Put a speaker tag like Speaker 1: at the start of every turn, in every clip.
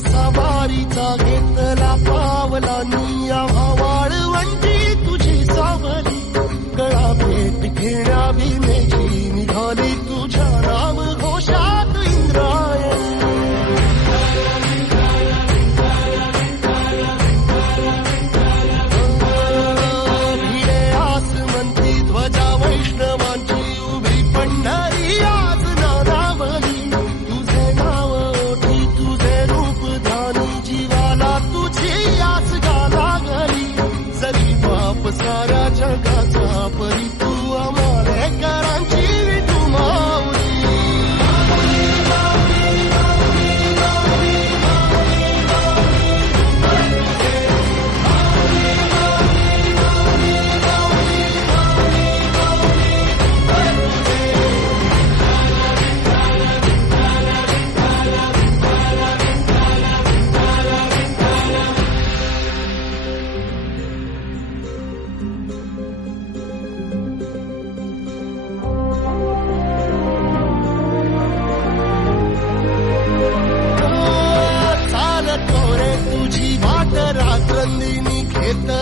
Speaker 1: असा बारीचा घेतला पावलांनी. păsarea cea gata a părit. Esta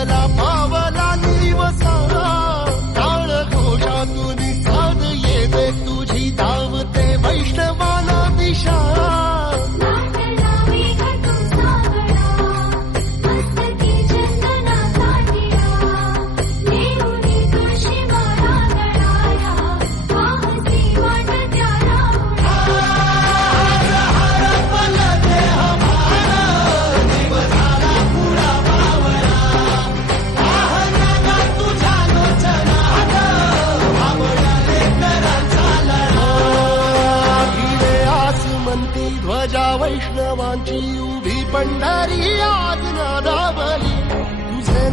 Speaker 1: वैष्णवांची उभी पंढरी आज नादावली तुझे